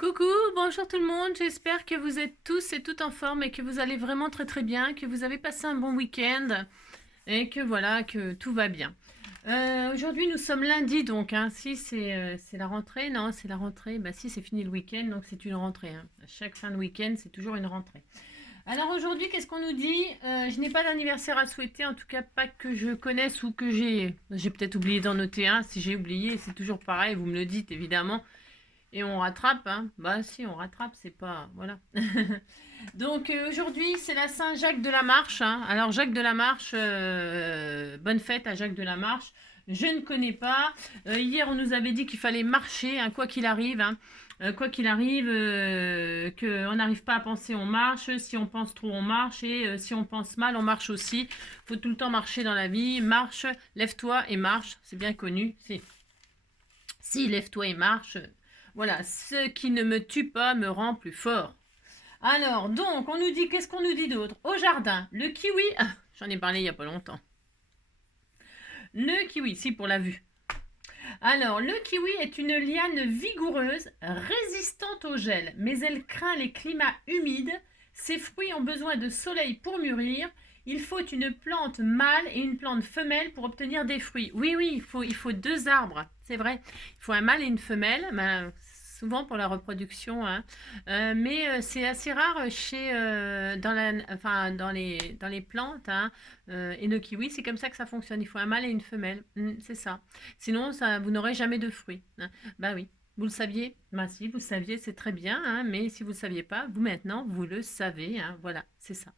Coucou, bonjour tout le monde, j'espère que vous êtes tous et toutes en forme et que vous allez vraiment très très bien, que vous avez passé un bon week-end et que voilà, que tout va bien. Aujourd'hui nous sommes lundi donc, hein, si c'est la rentrée, non c'est la rentrée, bah si c'est fini le week-end donc c'est une rentrée. Hein. À chaque fin de week-end c'est toujours une rentrée. Alors aujourd'hui qu'est-ce qu'on nous dit? Je n'ai pas d'anniversaire à souhaiter, en tout cas pas que je connaisse ou que j'ai peut-être oublié d'en noter un, si j'ai oublié c'est toujours pareil, vous me le dites évidemment. Et on rattrape, hein. Bah si, on rattrape, c'est pas... Voilà. Donc aujourd'hui, c'est la Saint-Jacques de la Marche. Hein. Alors Jacques de la Marche, bonne fête à Jacques de la Marche. Je ne connais pas. Hier, on nous avait dit qu'il fallait marcher, hein, quoi qu'il arrive. Hein. Quoi qu'il arrive, qu'on n'arrive pas à penser, on marche. Si on pense trop, on marche. Et si on pense mal, on marche aussi. Il faut tout le temps marcher dans la vie. Marche, lève-toi et marche. C'est bien connu. Si, lève-toi et marche. Voilà, ce qui ne me tue pas me rend plus fort. Alors, donc, on nous dit, qu'est-ce qu'on nous dit d'autre? Au jardin, le kiwi, j'en ai parlé il n'y a pas longtemps. Le kiwi, si, pour la vue. Alors, le kiwi est une liane vigoureuse, résistante au gel, mais elle craint les climats humides. Ses fruits ont besoin de soleil pour mûrir. Il faut une plante mâle et une plante femelle pour obtenir des fruits. Oui, oui, il faut deux arbres, c'est vrai. Il faut un mâle et une femelle, ben, souvent pour la reproduction. Hein. Mais c'est assez rare dans les plantes. Hein. Et le kiwi, c'est comme ça que ça fonctionne. Il faut un mâle et une femelle. C'est ça. Sinon, vous n'aurez jamais de fruits. Hein. Bah oui. Vous le saviez? Bah si, vous le saviez, c'est très bien. Hein, mais si vous ne le saviez pas, vous maintenant, vous le savez. Hein, voilà, c'est ça.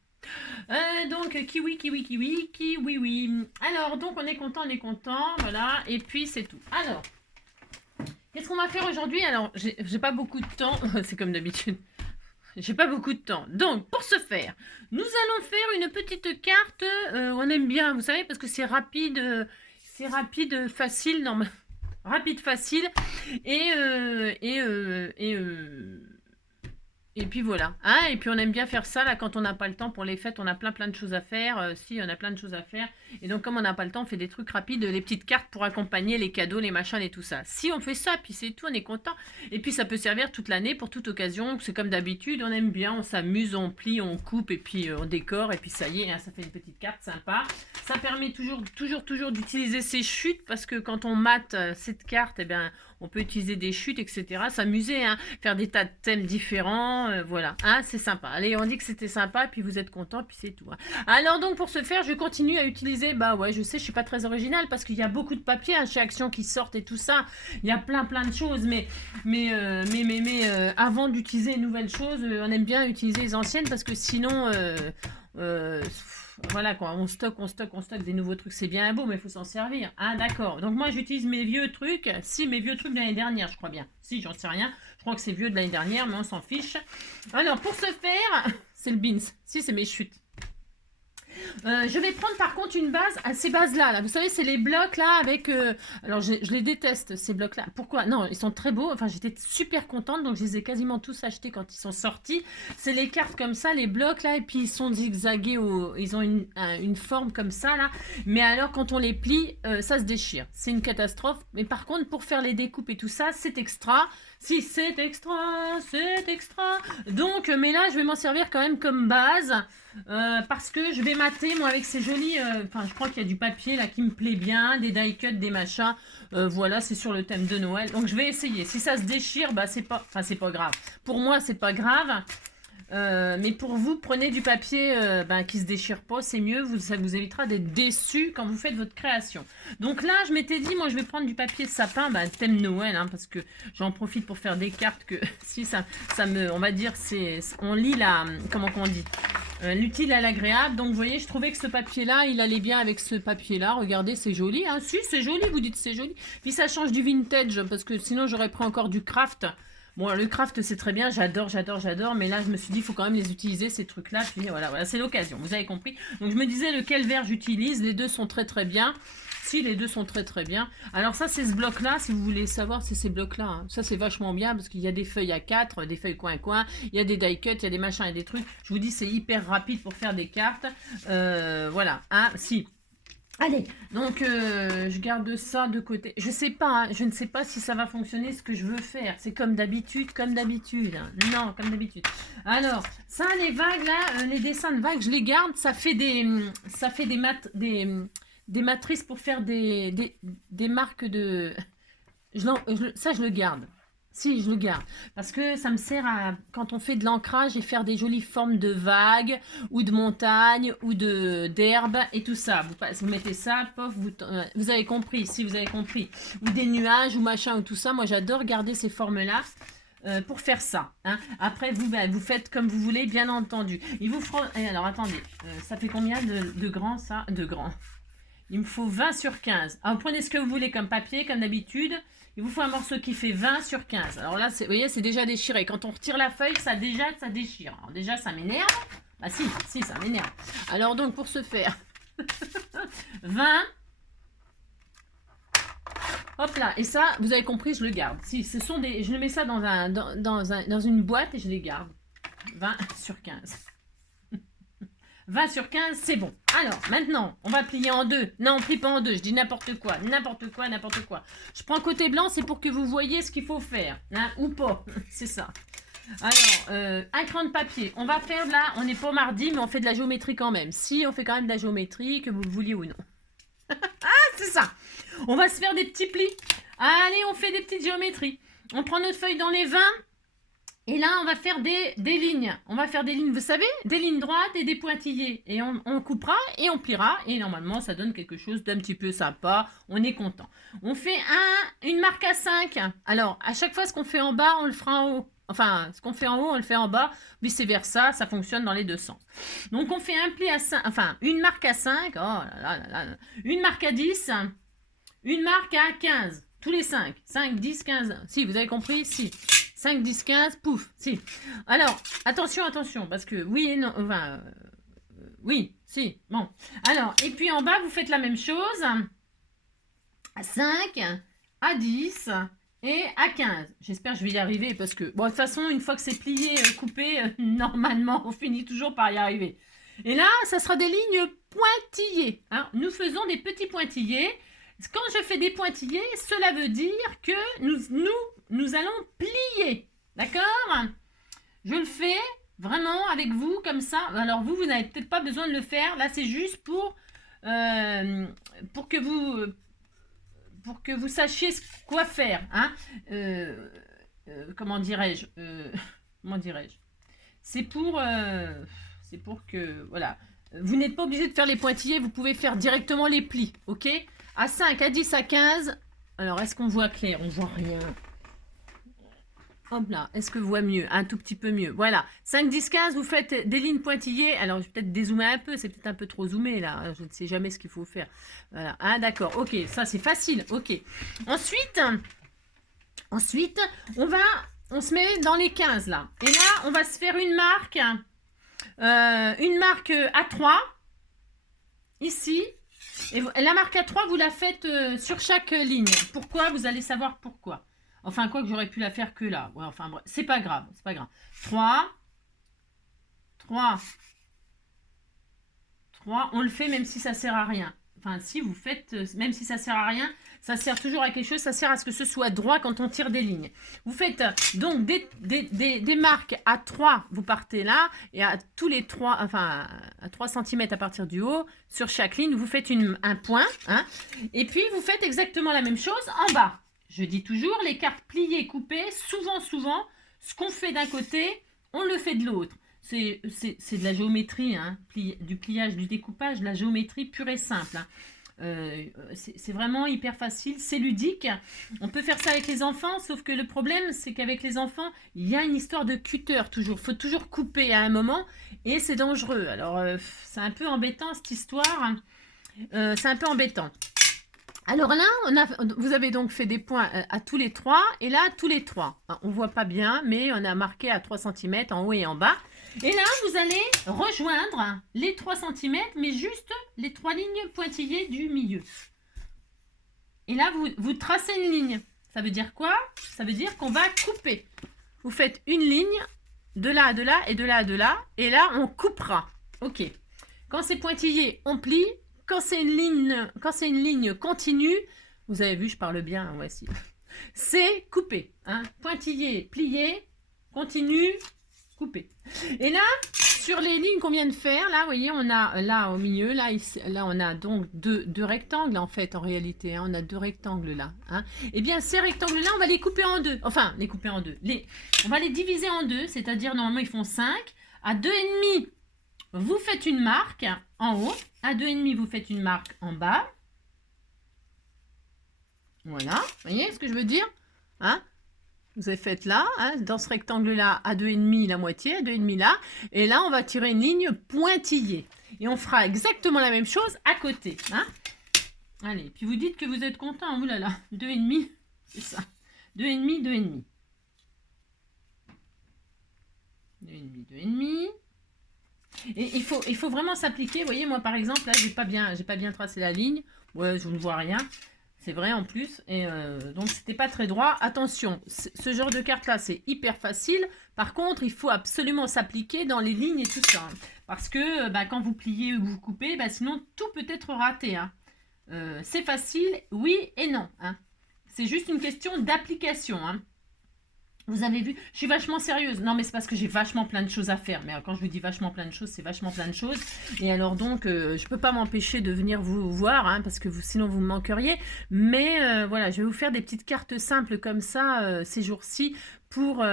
Donc kiwi, kiwi, kiwi, kiwi, oui. Alors donc on est content, voilà. Et puis c'est tout. Alors, qu'est-ce qu'on va faire aujourd'hui? Alors j'ai pas beaucoup de temps, c'est comme d'habitude. J'ai pas beaucoup de temps. Donc, pour ce faire, nous allons faire une petite carte. On aime bien, vous savez, parce que c'est rapide, facile, non, rapide, facile, et et puis voilà. Hein, et puis on aime bien faire ça là quand on n'a pas le temps pour les fêtes. On a plein de choses à faire. Si, on a plein de choses à faire. Et donc comme on n'a pas le temps, on fait des trucs rapides, les petites cartes pour accompagner les cadeaux, les machins et tout ça. Si on fait ça, puis c'est tout, on est content. Et puis ça peut servir toute l'année pour toute occasion. C'est comme d'habitude, on aime bien, on s'amuse, on plie, on coupe et puis on décore. Et puis ça y est, hein, ça fait une petite carte sympa. Ça permet toujours d'utiliser ces chutes parce que quand on mate cette carte, eh bien, on peut utiliser des chutes, etc. S'amuser, hein, faire des tas de thèmes différents, voilà. Hein, c'est sympa. Allez, on dit que c'était sympa, puis vous êtes content, puis c'est tout. Hein. Alors donc pour ce faire, je continue à utiliser, bah ouais, je sais, je suis pas très originale parce qu'il y a beaucoup de papiers hein, chez Action qui sortent et tout ça. Il y a plein de choses, mais avant d'utiliser une nouvelle chose, on aime bien utiliser les anciennes parce que sinon, voilà quoi, on stocke des nouveaux trucs, c'est bien beau, mais il faut s'en servir. Ah d'accord, donc moi j'utilise mes vieux trucs, si mes vieux trucs de l'année dernière, je crois bien. Si, j'en sais rien, je crois que c'est vieux de l'année dernière, mais on s'en fiche. Alors pour ce faire, c'est le beans, si c'est mes chutes. Je vais prendre par contre une base, ces bases-là, là. Vous savez, c'est les blocs là avec... alors je les déteste, ces blocs-là. Pourquoi? Non, ils sont très beaux, enfin j'étais super contente, donc je les ai quasiment tous achetés quand ils sont sortis. C'est les cartes comme ça, les blocs là, et puis ils sont zigzagués, ils ont une forme comme ça là. Mais alors quand on les plie, ça se déchire. C'est une catastrophe. Mais par contre, pour faire les découpes et tout ça, c'est extra. Si, c'est extra, c'est extra. Donc, mais là, je vais m'en servir quand même comme base. Parce que je vais mater moi avec ces jolis enfin je crois qu'il y a du papier là qui me plaît bien, des die cut, des machins, voilà, c'est sur le thème de Noël, donc je vais essayer. Si ça se déchire, bah c'est pas grave, pour moi c'est pas grave, mais pour vous, prenez du papier qui se déchire pas, c'est mieux, ça vous évitera d'être déçu quand vous faites votre création. Donc là, je m'étais dit, moi je vais prendre du papier sapin, thème Noël, hein, parce que j'en profite pour faire des cartes que, si ça me, on va dire, on lit la, comment qu'on dit, l'utile à l'agréable. Donc vous voyez, je trouvais que ce papier là il allait bien avec ce papier là, regardez, c'est joli, hein. Si c'est joli, vous dites c'est joli, puis ça change du vintage parce que sinon j'aurais pris encore du craft. Bon, le craft c'est très bien, j'adore, mais là je me suis dit il faut quand même les utiliser ces trucs là, puis voilà, c'est l'occasion, vous avez compris. Donc je me disais lequel vert j'utilise, les deux sont très bien. Si, les deux sont très bien. Alors ça, c'est ce bloc-là, si vous voulez savoir, c'est ces blocs-là. Hein. Ça, c'est vachement bien parce qu'il y a des feuilles à 4, des feuilles coin, il y a des die cut, il y a des machins et des trucs. Je vous dis, c'est hyper rapide pour faire des cartes. Voilà. Hein, si. Allez, donc je garde ça de côté. Je sais pas, hein, je ne sais pas si ça va fonctionner ce que je veux faire. C'est comme d'habitude, comme d'habitude. Non, comme d'habitude. Alors, ça, les vagues là, les dessins de vagues, je les garde. Ça fait des matrices pour faire des marques de. Ça, je le garde. Si, je le garde. Parce que ça me sert à, quand on fait de l'ancrage, et faire des jolies formes de vagues, ou de montagnes, ou d'herbes, et tout ça. Vous mettez ça, pof, vous avez compris, si vous avez compris. Ou des nuages, ou machin, ou tout ça. Moi, j'adore garder ces formes-là. Pour faire ça. Hein. Après, vous faites comme vous voulez, bien entendu. Il vous fera... Alors, attendez. Ça fait combien de grands, ça? De grands. Il me faut 20 sur 15. Alors, prenez ce que vous voulez comme papier, comme d'habitude. Il vous faut un morceau qui fait 20 sur 15. Alors là, vous voyez, c'est déjà déchiré. Quand on retire la feuille, ça déchire. Alors déjà, ça m'énerve. Bah si, ça m'énerve. Alors donc, pour ce faire, 20. Hop là. Et ça, vous avez compris, je le garde. Si, ce sont des... Je le mets ça dans une boîte et je les garde. 20 sur 15. 20 sur 15, c'est bon. Alors, maintenant, on va plier en deux. Non, on plie pas en deux, je dis n'importe quoi. N'importe quoi, n'importe quoi. Je prends côté blanc, c'est pour que vous voyez ce qu'il faut faire. Hein, ou pas, c'est ça. Alors, un cran de papier. On va faire de la... On n'est pas mardi, mais on fait de la géométrie quand même. Si, on fait quand même de la géométrie, que vous le vouliez ou non. Ah, c'est ça. On va se faire des petits plis. Allez, on fait des petites géométries. On prend notre feuille dans les 20... Et là, on va faire des lignes. On va faire des lignes, vous savez, des lignes droites et des pointillés. Et on coupera et on pliera. Et normalement, ça donne quelque chose d'un petit peu sympa. On est content. On fait une marque à 5. Alors, à chaque fois, ce qu'on fait en bas, on le fera en haut. Enfin, ce qu'on fait en haut, on le fait en bas. Vice versa, ça fonctionne dans les deux sens. Donc, on fait un pli à 5. Enfin, une marque à 5. Oh là là là là. Une marque à 10. Une marque à 15. Tous les 5. 5, 10, 15. Si, vous avez compris? Si. 5, 10, 15, pouf, si. Alors, attention, parce que oui et non, enfin, oui, si, bon. Alors, et puis en bas, vous faites la même chose, à 5, à 10 et à 15. J'espère que je vais y arriver, parce que, bon, de toute façon, une fois que c'est plié, coupé, normalement, on finit toujours par y arriver. Et là, ça sera des lignes pointillées. Hein. Nous faisons des petits pointillés. Quand je fais des pointillés, cela veut dire que nous allons plier. D'accord? Je le fais vraiment avec vous, comme ça. Alors, vous n'avez peut-être pas besoin de le faire. Là, c'est juste pour que vous sachiez quoi faire. Hein? Comment dirais-je? C'est pour que... Voilà. Vous n'êtes pas obligé de faire les pointillés. Vous pouvez faire directement les plis. OK? À 5, à 10, à 15. Alors, est-ce qu'on voit clair? On voit rien. Hop là, est-ce que vous voyez mieux? Un tout petit peu mieux. Voilà. 5, 10, 15, vous faites des lignes pointillées. Alors, je vais peut-être dézoomer un peu. C'est peut-être un peu trop zoomé, là. Je ne sais jamais ce qu'il faut faire. Voilà. Ah, d'accord. OK. Ça, c'est facile. OK. Ensuite, on se met dans les 15, là. Et là, on va se faire une marque à 3. Ici. Et la marque à 3, vous la faites sur chaque ligne. Pourquoi? Vous allez savoir pourquoi. Enfin, quoi que j'aurais pu la faire que là. Ouais, enfin, bref, c'est pas grave. 3. On le fait même si ça sert à rien. Enfin, si vous faites, même si ça sert à rien, ça sert toujours à quelque chose. Ça sert à ce que ce soit droit quand on tire des lignes. Vous faites donc des marques à 3. Vous partez là. Et à tous les 3, enfin, à 3 cm à partir du haut, sur chaque ligne, vous faites un point. Hein, et puis, vous faites exactement la même chose en bas. Je dis toujours, les cartes pliées, coupées, souvent, ce qu'on fait d'un côté, on le fait de l'autre. C'est de la géométrie, hein, du pliage, du découpage, de la géométrie pure et simple. Hein. C'est vraiment hyper facile, c'est ludique. On peut faire ça avec les enfants, sauf que le problème, c'est qu'avec les enfants, il y a une histoire de cutter toujours. Il faut toujours couper à un moment et c'est dangereux. Alors, c'est un peu embêtant cette histoire. C'est un peu embêtant. Alors là, vous avez donc fait des points à tous les 3 et là, tous les 3. On ne voit pas bien, mais on a marqué à 3 cm en haut et en bas. Et là, vous allez rejoindre les 3 cm, mais juste les 3 lignes pointillées du milieu. Et là, vous tracez une ligne. Ça veut dire quoi? Ça veut dire qu'on va couper. Vous faites une ligne de là à de là et de là à de là. Et là, on coupera. OK. Quand c'est pointillé, on plie. quand c'est une ligne continue, vous avez vu, je parle bien, hein, voici. C'est coupé, hein, pointillé, plié, continu, coupé. Et là, sur les lignes qu'on vient de faire, là, vous voyez, on a là au milieu, là, ici, là on a donc deux rectangles en fait, en réalité, hein, on a deux rectangles là. Hein. Et bien, ces rectangles-là, on va les couper en deux. Enfin, les couper en deux. On va les diviser en deux, c'est-à-dire normalement ils font 5. À 2,5, vous faites une marque en haut. À 2,5, vous faites une marque en bas. Voilà, vous voyez ce que je veux dire, hein? Vous avez fait là, hein, dans ce rectangle-là, à 2,5 la moitié, à 2,5 là. Et là, on va tirer une ligne pointillée. Et on fera exactement la même chose à côté. Hein. Allez, puis vous dites que vous êtes content. Ouh là là, 2,5, c'est ça. 2,5, 2,5. 2,5, 2,5. Et il faut vraiment s'appliquer. Vous voyez, moi, par exemple, là, j'ai pas bien tracé la ligne. Ouais, je ne vois rien. C'est vrai en plus, et donc c'était pas très droit. Attention, ce genre de carte là c'est hyper facile. Par contre, il faut absolument s'appliquer dans les lignes et tout ça. Hein, parce que quand vous pliez ou vous coupez, sinon tout peut être raté. Hein. C'est facile, oui et non. Hein. C'est juste une question d'application. Hein. Vous avez vu, je suis vachement sérieuse. Non, mais c'est parce que j'ai vachement plein de choses à faire. Mais quand je vous dis vachement plein de choses, c'est vachement plein de choses. Et alors donc, je peux pas m'empêcher de venir vous voir, hein, parce que sinon vous me manqueriez. Mais voilà, je vais vous faire des petites cartes simples comme ça ces jours-ci pour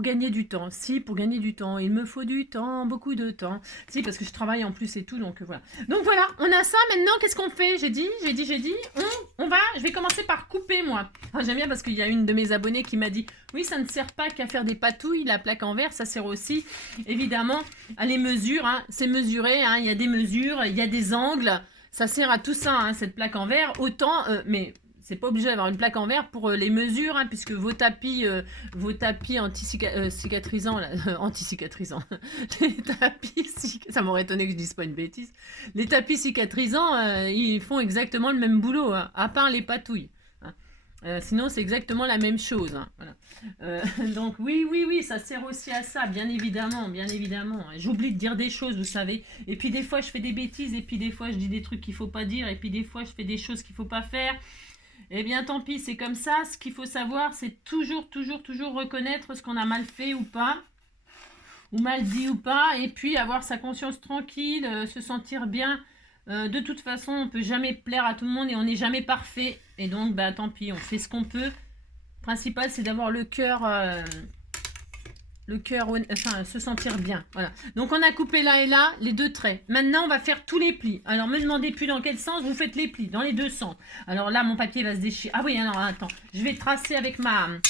gagner du temps. Si, pour gagner du temps. Il me faut du temps, beaucoup de temps. Si, parce que je travaille en plus et tout, donc voilà. Donc voilà, on a ça. Maintenant, qu'est-ce qu'on fait? J'ai dit. Je vais commencer par couper, moi. Ah, j'aime bien parce qu'il y a une de mes abonnées qui m'a dit, oui, ça ne sert pas qu'à faire des patouilles, la plaque en verre, ça sert aussi, évidemment, à les mesures. Hein. C'est mesuré, hein. Il y a des mesures, il y a des angles. Ça sert à tout ça, hein, cette plaque en verre. Autant, mais... c'est pas obligé d'avoir une plaque en verre pour les mesures, hein, puisque vos tapis anti-cicatrisants, anti-cicatrisants, les tapis, ça m'aurait étonné que je dise pas une bêtise, les tapis cicatrisants, ils font exactement le même boulot, hein, à part les patouilles. Hein. Sinon, c'est exactement la même chose. Hein, voilà. Donc, oui, ça sert aussi à ça, bien évidemment, bien évidemment. J'oublie de dire des choses, vous savez. Et puis, des fois, je fais des bêtises, et puis, des fois, je dis des trucs qu'il faut pas dire, et puis, des fois, je fais des choses qu'il faut pas faire. Eh bien, tant pis, c'est comme ça. Ce qu'il faut savoir, c'est toujours reconnaître ce qu'on a mal fait ou pas, ou mal dit ou pas, et puis avoir sa conscience tranquille, se sentir bien. De toute façon, on ne peut jamais plaire à tout le monde et on n'est jamais parfait. Et donc, tant pis, on fait ce qu'on peut. Le principal, c'est d'avoir le cœur... enfin, se sentir bien. Voilà. Donc, on a coupé là et là les deux traits. Maintenant, on va faire tous les plis. Alors, me demandez plus dans quel sens vous faites les plis. Dans les deux sens. Alors là, mon papier va se déchirer. Ah oui, alors, attends. Je vais tracer avec ma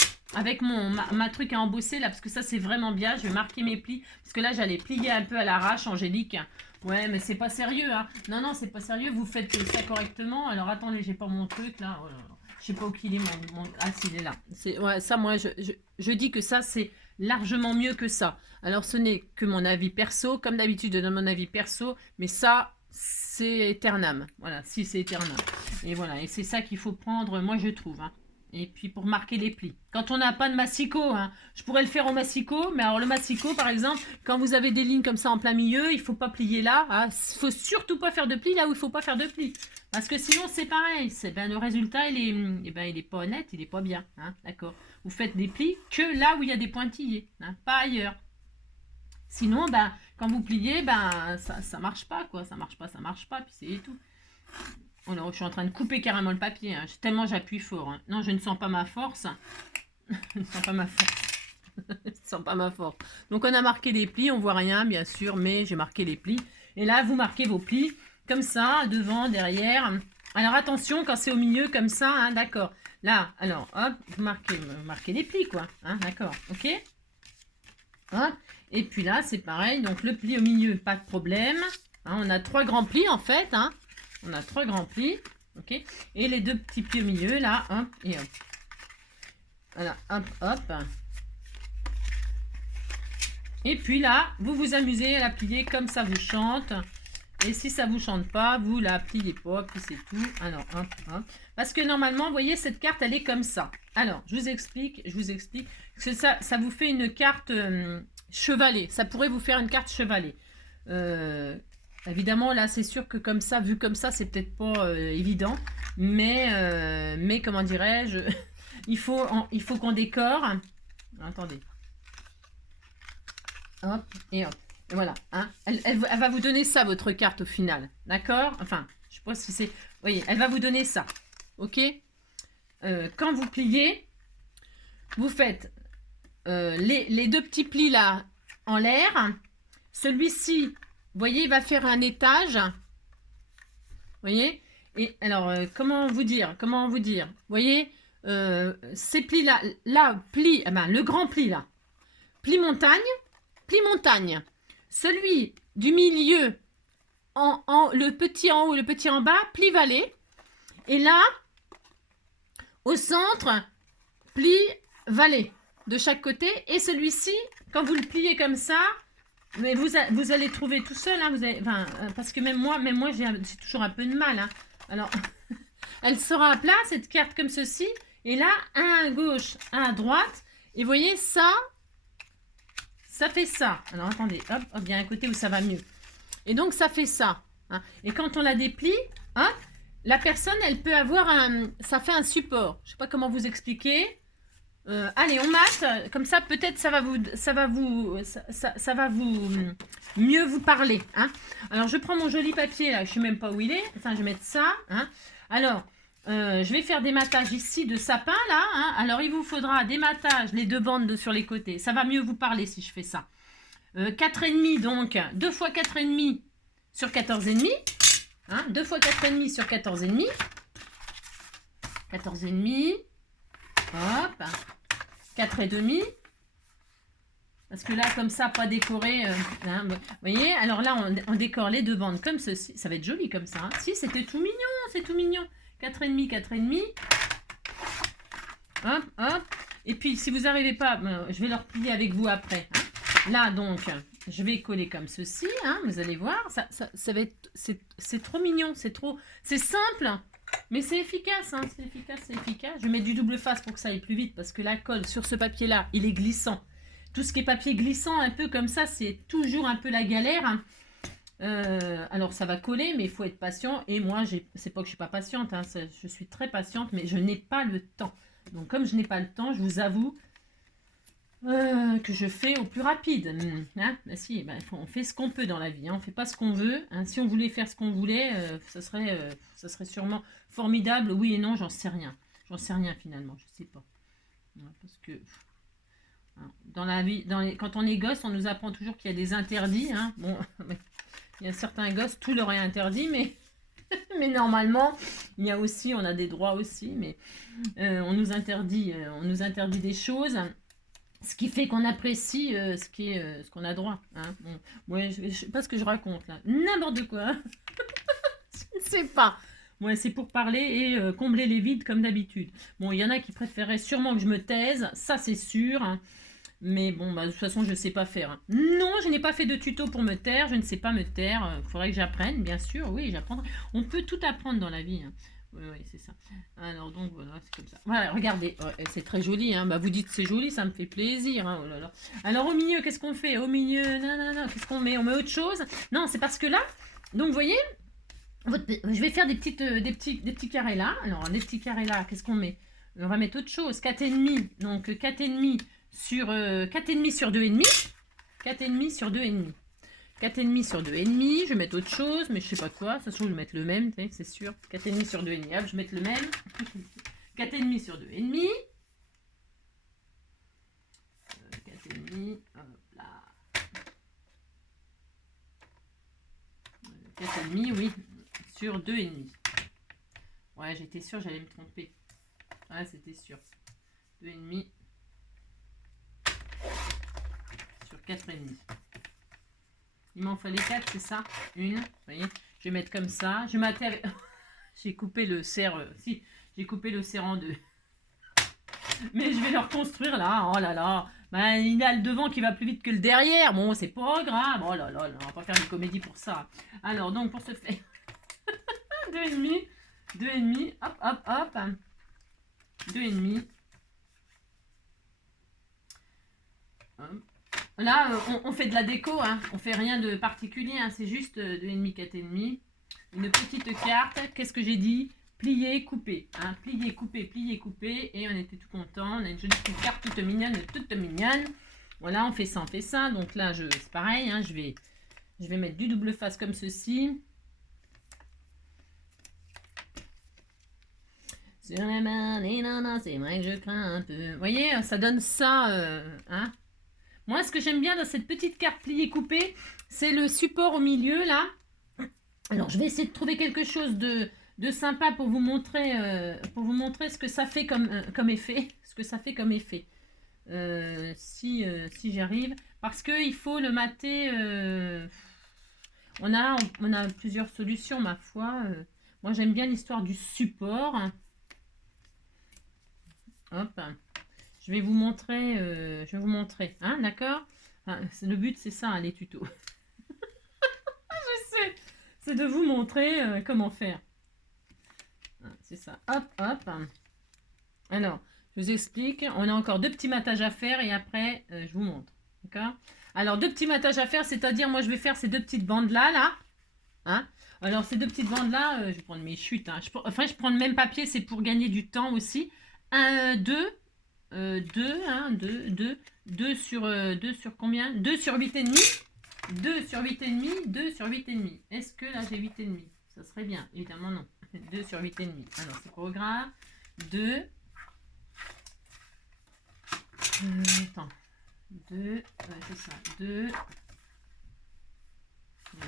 truc à embosser là, parce que ça, c'est vraiment bien. Je vais marquer mes plis. Parce que là, j'allais plier un peu à l'arrache, Angélique. Ouais, mais c'est pas sérieux, hein. Non, c'est pas sérieux. Vous faites ça correctement. Alors, attendez, j'ai pas mon truc là. Oh là là. Je sais pas où qu'il est mon... Ah, si, il est là. Ouais, ça, moi, je dis que ça, c'est largement mieux que ça. Alors, ce n'est que mon avis perso. Comme d'habitude, je donne mon avis perso. Mais ça, c'est éternam. Voilà, si, c'est éternam. Et voilà, et c'est ça qu'il faut prendre, moi, je trouve. Hein. Et puis, pour marquer les plis. Quand on n'a pas de massicot, hein, je pourrais le faire au massicot. Mais alors, le massicot, par exemple, quand vous avez des lignes comme ça en plein milieu, il ne faut pas plier là. Il ne faut surtout pas faire de plis là où il ne faut pas faire de plis. Parce que sinon, c'est pareil. Le résultat, il est pas honnête, il n'est pas bien. Hein, d'accord. Vous faites des plis que là où il y a des pointillés, hein, pas ailleurs. Sinon, quand vous pliez, ça marche pas, quoi. Ça marche pas, puis c'est tout. Alors, je suis en train de couper carrément le papier. Hein. Tellement j'appuie fort. Hein. Non, je ne sens pas ma force. Je ne sens pas ma force. Je ne sens pas ma force. Donc, on a marqué les plis. On voit rien, bien sûr, mais j'ai marqué les plis. Et là, vous marquez vos plis. Comme ça, devant, derrière. Alors, attention, quand c'est au milieu, comme ça, hein, d'accord. Là, alors, hop, vous marquez les plis, quoi. Hein, d'accord, ok. Hop. Et puis là, c'est pareil. Donc, le pli au milieu, pas de problème. Hein, on a 3 grands plis, en fait. Hein. On a 3 grands plis. Ok. Et les 2 petits plis au milieu, là. Hop, et hop. Voilà, hop, hop. Et puis là, vous vous amusez à la plier comme ça vous chante. Et si ça vous chante pas, vous la pliez pas, puis c'est tout. Alors, hop, hop. Parce que normalement, vous voyez, cette carte, elle est comme ça. Alors, je vous explique. Parce que ça vous fait une carte chevalée. Ça pourrait vous faire une carte chevalée. Évidemment, là, c'est sûr que comme ça, vu comme ça, c'est peut-être pas évident. Mais comment dirais-je, il faut qu'on décore. Attendez. Hop, et hop. Et voilà. Hein. Elle va vous donner ça, votre carte, au final. D'accord? Enfin, je sais pas si c'est... Vous voyez, elle va vous donner ça. Ok? Quand vous pliez, vous faites les deux petits plis là en l'air. Celui-ci, vous voyez, il va faire un étage. Vous voyez? Et alors, comment vous dire? Vous voyez, ces plis-là, pli, ben, le grand pli là, pli montagne, pli montagne. Celui du milieu, le petit en haut, le petit en bas, pli vallée. Et là, au centre, pli vallée de chaque côté. Et celui-ci, quand vous le pliez comme ça, mais vous allez trouver tout seul, hein, parce que même moi j'ai toujours un peu de mal. Hein. Alors, elle sera à plat, cette carte comme ceci. Et là, un à gauche, un à droite. Et vous voyez, ça fait ça. Alors, attendez, hop, il y a un côté où ça va mieux. Et donc, ça fait ça. Hein. Et quand on la déplie, hein, la personne, elle peut avoir ça fait un support. Je ne sais pas comment vous expliquer. Allez, on mate, comme ça peut-être ça va vous mieux vous parler. Hein. Alors je prends mon joli papier là, je sais même pas où il est. Enfin, je vais mettre ça. Hein. Alors, je vais faire des matages ici de sapin là. Hein. Alors il vous faudra des matages, les deux bandes sur les côtés. Ça va mieux vous parler si je fais ça. 4,5 donc 2 fois 4,5 sur 14,5. Hein. 2 fois 4,5 sur 14,5. 14,5. Hop. 4,5. Parce que là, comme ça, pas décoré. Hein, vous voyez, alors là, on décore les deux bandes comme ceci. Ça va être joli comme ça. Hein. Si, c'était tout mignon, c'est tout mignon. 4,5, 4,5. Hop, hop. Et puis, si vous n'arrivez pas, je vais le replier avec vous après. Hein. Là, donc, je vais coller comme ceci. Hein, vous allez voir, ça va être... C'est trop mignon, c'est simple. Mais c'est efficace, hein, c'est efficace. Je vais mettre du double face pour que ça aille plus vite parce que la colle sur ce papier-là, il est glissant. Tout ce qui est papier glissant, un peu comme ça, c'est toujours un peu la galère. Hein. Alors, ça va coller, mais il faut être patient. Et moi, c'est pas que je suis pas patiente, hein, je suis très patiente, mais je n'ai pas le temps. Donc, comme je n'ai pas le temps, je vous avoue que je fais au plus rapide. Hein, bah si, bah, on fait ce qu'on peut dans la vie, hein, on ne fait pas ce qu'on veut. Hein. Si on voulait faire ce qu'on voulait, ça serait sûrement formidable. Oui et non, j'en sais rien. J'en sais rien finalement, je sais pas. Parce que hein, dans la vie, quand on est gosse, on nous apprend toujours qu'il y a des interdits. Hein. Bon, il y a certains gosses, tout leur est interdit, mais mais normalement, il y a aussi, on a des droits aussi, mais on nous interdit des choses. Ce qui fait qu'on apprécie ce qu'on a droit. Hein. Bon, ouais, je sais pas ce que je raconte là. N'importe quoi. Je ne sais pas. Ouais, c'est pour parler et combler les vides comme d'habitude. Bon, il y en a qui préféraient sûrement que je me taise, ça c'est sûr. Hein. Mais bon, bah, de toute façon, je ne sais pas faire. Hein. Non, je n'ai pas fait de tuto pour me taire. Je ne sais pas me taire. Il faudrait que j'apprenne, bien sûr. Oui, j'apprendrai. On peut tout apprendre dans la vie. Hein. Oui, c'est ça. Alors, donc, voilà, c'est comme ça. Voilà, regardez, c'est très joli. Hein. Bah, vous dites c'est joli, ça me fait plaisir. Hein. Oh là là. Alors, au milieu, qu'est-ce qu'on fait? Au milieu, non, qu'est-ce qu'on met? On met autre chose? Non, c'est parce que là, donc, vous voyez, je vais faire des petits carrés là. Alors, des petits carrés là, qu'est-ce qu'on met? On va mettre autre chose. 4,5. Donc, 4,5 sur 4,5 sur 2,5. 4,5 sur 2,5. 4,5 sur 2,5, je vais mettre autre chose, mais je sais pas quoi. Ça se trouve, je vais mettre le même, c'est sûr. 4,5 sur 2,5, hop, je vais mettre le même. 4,5 sur 2,5. 4,5, hop là. 4,5, oui, sur 2,5. Ouais, j'étais sûre, j'allais me tromper. Ouais, c'était sûr. 2,5 sur 4,5. Il m'en fallait 4, c'est ça? Une, vous voyez? Je vais mettre comme ça. Je m'atterre. J'ai coupé le serre. Si, j'ai coupé le serre en deux. Mais je vais le reconstruire là. Oh là là. Ben, il y a le devant qui va plus vite que le derrière. Bon, c'est pas grave. Oh là là, on va pas faire une comédie pour ça. Alors, donc, pour ce faire. 2,5. 2,5. Hop, hop, hop. 2,5. Hop. Là, on fait de la déco, hein. On fait rien de particulier, hein. C'est juste 2,5, 4,5. Une petite carte. Qu'est-ce que j'ai dit? Plier, couper. Hein. Plier, couper, plier, couper. Et on était tout content. On a une jolie petite carte toute mignonne, toute mignonne. Voilà, on fait ça, on fait ça. Donc là, c'est pareil, hein. Je vais mettre du double face comme ceci. Sur la main, les nanas, c'est vrai que je crains un peu. Vous voyez, ça donne ça, hein. Moi, ce que j'aime bien dans cette petite carte pliée coupée, c'est le support au milieu, là. Alors, je vais essayer de trouver quelque chose de sympa pour vous montrer ce que ça fait comme effet. Ce que ça fait comme effet. Si j'y arrive. Parce qu'il faut le mater. On a plusieurs solutions, ma foi. Moi, j'aime bien l'histoire du support. Hop. Je vais vous montrer. Hein, d'accord? Enfin, le but, c'est ça, hein, les tutos. Je sais. C'est de vous montrer comment faire. C'est ça. Hop, hop. Alors, je vous explique. On a encore 2 petits matages à faire et après, je vous montre. D'accord? Alors, 2 petits matages à faire, c'est-à-dire, moi, je vais faire ces 2 petites bandes-là, là. Hein? Alors, ces 2 petites bandes-là, je vais prendre mes chutes. Hein. Je prends le même papier, c'est pour gagner du temps aussi. 2 sur combien? 2 sur 8,5. 2 sur 8,5. 2 sur 8,5. Est-ce que là, j'ai 8,5? Ça serait bien. Évidemment, non. 2 sur 8,5. Alors, c'est pas grave. 2. Attends. 2. C'est ça. 2.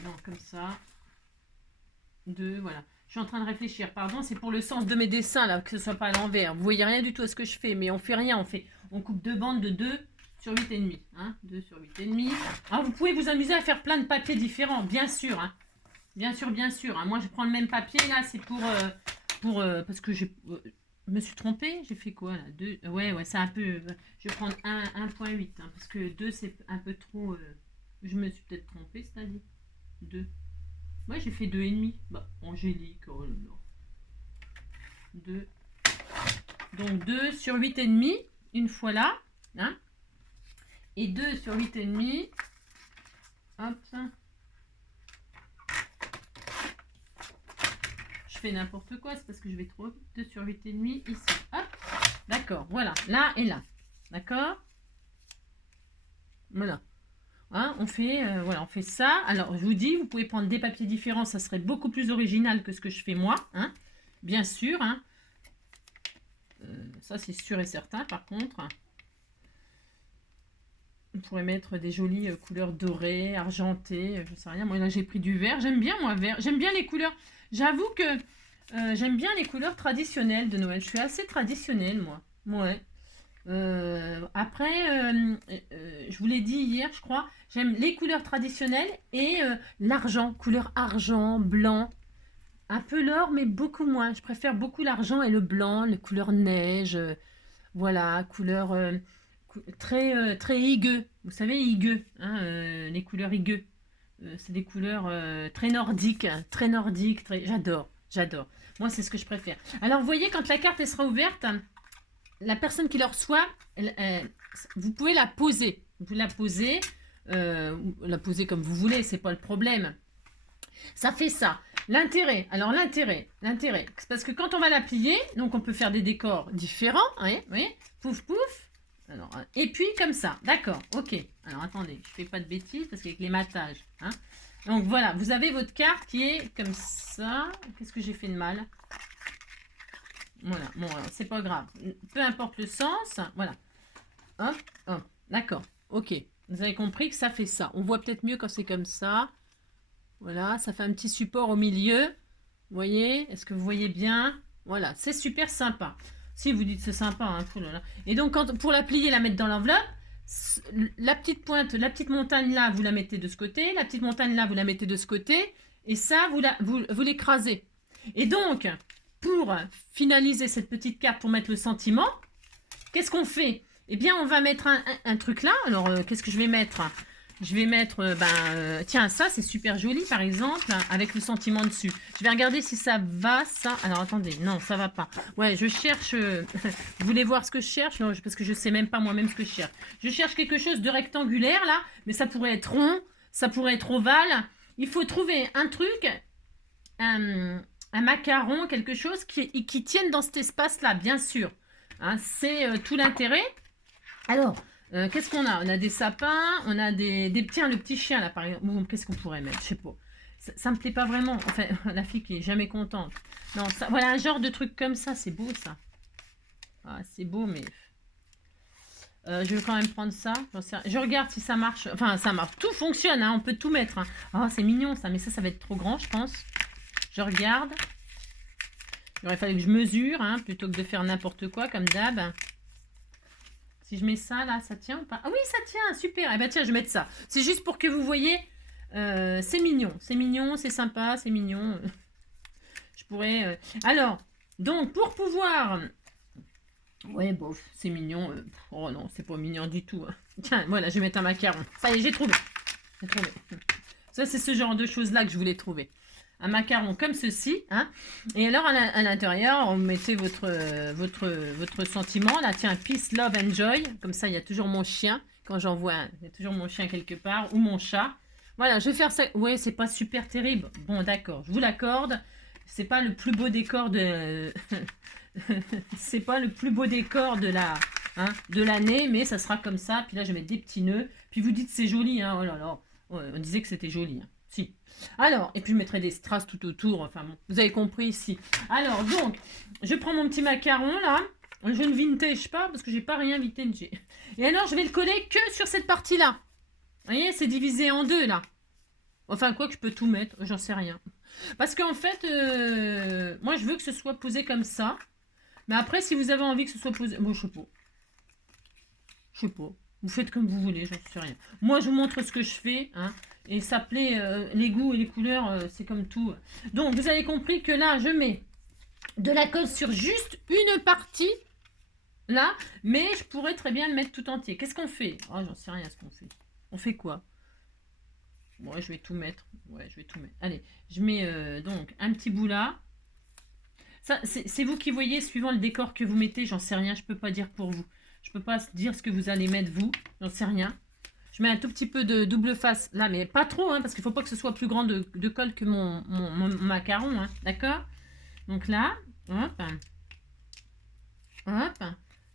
Non, comme ça. 2, voilà. Je suis en train de réfléchir. Pardon, c'est pour le sens de mes dessins, là, que ce soit pas à l'envers. Vous voyez rien du tout à ce que je fais, mais on fait rien. On coupe 2 bandes de 2 sur 8,5. Hein, 2 sur 8,5. Alors, vous pouvez vous amuser à faire plein de papiers différents, bien sûr. Hein. Bien sûr, bien sûr. Hein. Moi, je prends le même papier, là, c'est pour parce que je me suis trompée. J'ai fait quoi, là? 2. Ouais, c'est un peu... je vais prendre 1,8, hein, parce que 2, c'est un peu trop... je me suis peut-être trompée, c'est-à-dire 2. Moi, j'ai fait 2,5. Bah, Angélique, oh là là. 2. Donc, 2 sur 8,5, une fois là. Hein, et 2 sur 8,5. Hop. Je fais n'importe quoi, c'est parce que je vais trop vite. 2 sur 8,5, ici. Hop. D'accord, voilà. Là et là. D'accord? Voilà. Hein, on fait ça. Alors, je vous dis, vous pouvez prendre des papiers différents. Ça serait beaucoup plus original que ce que je fais moi. Hein, bien sûr. Hein. Ça, c'est sûr et certain, par contre. On pourrait mettre des jolies couleurs dorées, argentées. Je sais rien. Moi, là, j'ai pris du vert. J'aime bien, moi, vert. J'aime bien les couleurs. J'avoue que j'aime bien les couleurs traditionnelles de Noël. Je suis assez traditionnelle, moi. Ouais. Après, je vous l'ai dit hier, je crois, j'aime les couleurs traditionnelles et l'argent, couleur argent, blanc, un peu l'or, mais beaucoup moins. Je préfère beaucoup l'argent et le blanc, les couleurs neige, voilà, couleur très higueux. Vous savez, higueux, hein, les couleurs higueux. C'est des couleurs très nordiques, j'adore, j'adore. Moi, c'est ce que je préfère. Alors, vous voyez, quand la carte elle sera ouverte, la personne qui le reçoit, vous pouvez la poser. Vous la posez comme vous voulez, c'est pas le problème. Ça fait ça. L'intérêt, c'est parce que quand on va la plier, donc on peut faire des décors différents, oui, pouf, pouf. Alors, et puis comme ça, d'accord, ok. Alors attendez, je fais pas de bêtises parce qu'avec les matages, hein. Donc voilà, vous avez votre carte qui est comme ça. Qu'est-ce que j'ai fait de mal ? Voilà, bon, c'est pas grave. Peu importe le sens, voilà. Hop, hop, d'accord, ok. Vous avez compris que ça fait ça. On voit peut-être mieux quand c'est comme ça. Voilà, ça fait un petit support au milieu. Vous voyez? Est-ce que vous voyez bien? Voilà, c'est super sympa. Si vous dites c'est sympa, hein, et donc pour la plier, la mettre dans l'enveloppe, la petite pointe, la petite montagne là, vous la mettez de ce côté, la petite montagne là, vous la mettez de ce côté, et ça, vous l'écrasez. Et donc, pour finaliser cette petite carte, pour mettre le sentiment, qu'est-ce qu'on fait? Eh bien, on va mettre un truc là. Alors, qu'est-ce que je vais mettre? je vais mettre, tiens, ça c'est super joli par exemple, hein, avec le sentiment dessus. Je vais regarder si ça va, ça. Alors attendez, non, ça va pas. Ouais, je cherche, vous voulez voir ce que je cherche? Non, parce que je sais même pas moi-même ce que je cherche. Je cherche quelque chose de rectangulaire là, mais ça pourrait être rond, ça pourrait être ovale. Il faut trouver un truc, un macaron, quelque chose qui tienne dans cet espace-là, bien sûr. Hein, c'est tout l'intérêt. Alors, qu'est-ce qu'on a? On a des sapins, on a tiens, le petit chien là, par exemple. Qu'est-ce qu'on pourrait mettre? Je sais pas. Ça me plaît pas vraiment. Enfin, la fille qui est jamais contente. Non, ça, voilà, un genre de truc comme ça, c'est beau ça. Ah, c'est beau, mais... je vais quand même prendre ça. Je regarde si ça marche. Enfin, ça marche. Tout fonctionne, hein, on peut tout mettre. Hein. Oh, c'est mignon ça, mais ça va être trop grand, je pense. Je regarde. Il aurait fallu que je mesure, hein, plutôt que de faire n'importe quoi, comme d'hab. Si je mets ça, là, ça tient ou pas? Ah oui, ça tient, super. Eh bien, tiens, je vais mettre ça. C'est juste pour que vous voyez, c'est mignon, c'est sympa, c'est mignon. Je pourrais... Alors, donc, pour pouvoir... Ouais, bof, c'est mignon. Oh non, c'est pas mignon du tout. Hein. Tiens, voilà, je vais mettre un macaron. Ça y est, j'ai trouvé. Ça, c'est ce genre de choses-là que je voulais trouver. Un macaron comme ceci, hein. Et alors à l'intérieur, vous mettez votre sentiment, là, tiens, peace, love, enjoy, comme ça il y a toujours mon chien, quand j'en vois un, il y a toujours mon chien quelque part, ou mon chat. Voilà, je vais faire ça, ouais, c'est pas super terrible, bon d'accord, je vous l'accorde, c'est pas le plus beau décor de... c'est pas le plus beau décor de de l'année, mais ça sera comme ça, puis là je vais mettre des petits nœuds, puis vous dites c'est joli, hein, oh là là, ouais, on disait que c'était joli, hein. Si. Alors, et puis je mettrai des strass tout autour, enfin bon, vous avez compris ici. Alors, donc, je prends mon petit macaron, là, je ne vintage pas, parce que j'ai pas rien vintagé. Et alors, je vais le coller que sur cette partie-là. Vous voyez, c'est divisé en deux, là. Enfin, quoi que je peux tout mettre, j'en sais rien. Parce qu'en fait, moi, je veux que ce soit posé comme ça. Mais après, si vous avez envie que ce soit posé... Bon, je sais pas. Je sais pas. Vous faites comme vous voulez, j'en sais rien. Moi, je vous montre ce que je fais, hein. Et ça plaît, les goûts et les couleurs, c'est comme tout. Donc, vous avez compris que là, je mets de la colle sur juste une partie, là. Mais je pourrais très bien le mettre tout entier. Qu'est-ce qu'on fait? Oh, j'en sais rien ce qu'on fait. On fait quoi? Moi, je vais tout mettre. Ouais, je vais tout mettre. Allez, je mets donc un petit bout là. Ça, c'est vous qui voyez, suivant le décor que vous mettez, j'en sais rien, je peux pas dire pour vous. Je peux pas dire ce que vous allez mettre vous, j'en sais rien. Je mets un tout petit peu de double face là, mais pas trop, hein, parce qu'il ne faut pas que ce soit plus grand de colle que mon macaron, hein, d'accord? Donc là, hop, hop.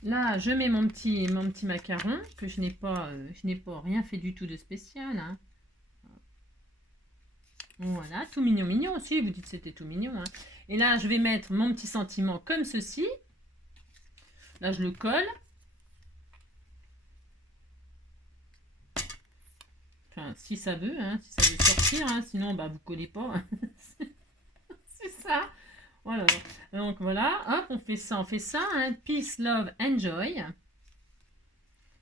Là, je mets mon petit macaron, que je n'ai pas rien fait du tout de spécial. Hein. Voilà, tout mignon, mignon aussi, vous dites que c'était tout mignon. Hein. Et là, je vais mettre mon petit sentiment comme ceci. Là, je le colle. Enfin, si ça veut, hein, si ça veut sortir, hein, sinon, bah, vous collez pas. Hein. C'est ça. Voilà. Donc, voilà, hop, on fait ça, hein. Peace, love, enjoy.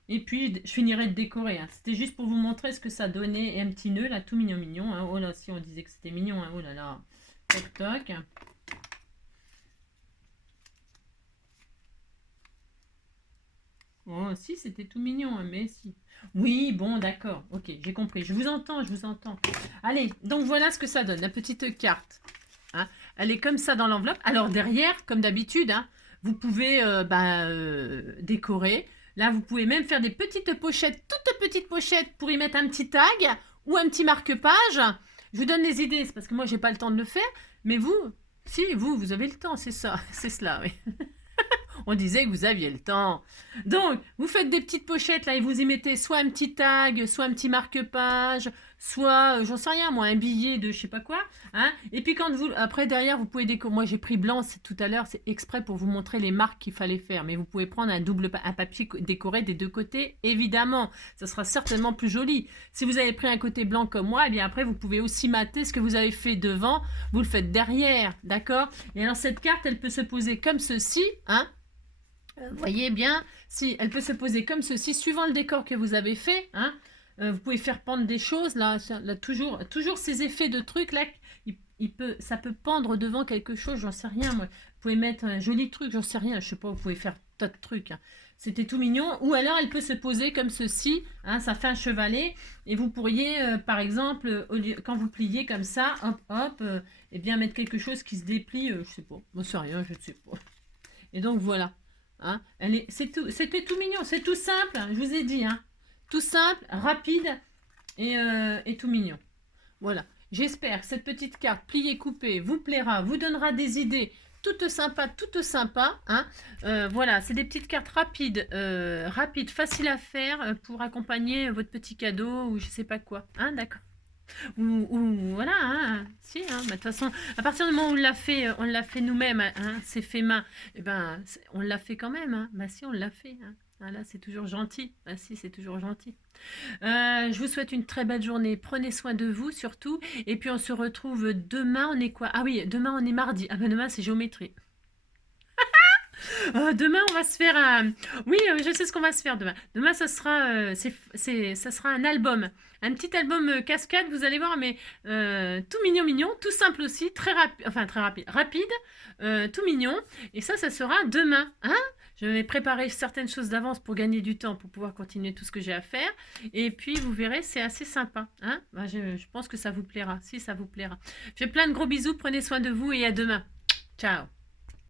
Et puis, je finirai de décorer. Hein. C'était juste pour vous montrer ce que ça donnait. Et un petit nœud, là, tout mignon, mignon. Hein. Oh là, si on disait que c'était mignon. Hein. Oh là là. Toc, toc. Oh, si, c'était tout mignon, hein, mais si. Oui, bon, d'accord. Ok, j'ai compris. Je vous entends, je vous entends. Allez, donc voilà ce que ça donne, la petite carte. Hein. Elle est comme ça dans l'enveloppe. Alors, derrière, comme d'habitude, hein, vous pouvez décorer. Là, vous pouvez même faire des petites pochettes, toutes petites pochettes pour y mettre un petit tag ou un petit marque-page. Je vous donne des idées, c'est parce que moi, j'ai pas le temps de le faire. Mais vous, si, vous avez le temps, c'est ça. C'est cela, oui. On disait que vous aviez le temps. Donc, vous faites des petites pochettes, là, et vous y mettez soit un petit tag, soit un petit marque-page, soit, j'en sais rien, moi, un billet de je sais pas quoi. Hein. Et puis, quand vous... Après, derrière, vous pouvez décorer. Moi, j'ai pris blanc tout à l'heure, c'est exprès pour vous montrer les marques qu'il fallait faire. Mais vous pouvez prendre un papier décoré des deux côtés, évidemment. Ça sera certainement plus joli. Si vous avez pris un côté blanc comme moi, eh bien après, vous pouvez aussi mater ce que vous avez fait devant. Vous le faites derrière, d'accord? Et alors, cette carte, elle peut se poser comme ceci, hein? Vous voyez bien, si elle peut se poser comme ceci, suivant le décor que vous avez fait. Hein, vous pouvez faire pendre des choses, là toujours ces effets de trucs, là, ça peut pendre devant quelque chose, j'en sais rien. Moi. Vous pouvez mettre un joli truc, j'en sais rien, je sais pas, vous pouvez faire tas de trucs. Hein. C'était tout mignon. Ou alors, elle peut se poser comme ceci. Hein, ça fait un chevalet. Et vous pourriez, par exemple, quand vous pliez comme ça, hop, hop, et bien mettre quelque chose qui se déplie. Je sais pas. Bon, c'est rien, je ne sais pas. Et donc, voilà. Hein, c'était tout mignon. C'est tout simple. Je vous ai dit. Hein, tout simple, rapide et tout mignon. Voilà. J'espère que cette petite carte pliée coupée vous plaira, vous donnera des idées toutes sympas. Hein. Voilà, c'est des petites cartes rapides, faciles à faire pour accompagner votre petit cadeau ou je sais pas quoi. Hein, d'accord. Ou voilà, hein, si, hein, bah, de toute façon, à partir du moment où on l'a fait nous-mêmes, hein, c'est fait main, et ben, on l'a fait quand même, hein. Bah si, on l'a fait, hein. Voilà, c'est toujours gentil. Bah si, c'est toujours gentil. Je vous souhaite une très belle journée. Prenez soin de vous surtout. Et puis on se retrouve demain. On est quoi? Ah oui, demain on est mardi. Ah ben demain c'est géométrie. Demain on va se faire un... Oui, je sais ce qu'on va se faire demain. Demain ça sera, ça sera un album. Un petit album cascade, vous allez voir, mais tout mignon, mignon, tout simple aussi, très rapide, enfin très rapide, tout mignon. Et ça sera demain. Hein? Je vais préparer certaines choses d'avance pour gagner du temps, pour pouvoir continuer tout ce que j'ai à faire. Et puis, vous verrez, c'est assez sympa. Hein? Ben, je pense que ça vous plaira. Si, ça vous plaira. Je fais plein de gros bisous. Prenez soin de vous et à demain. Ciao.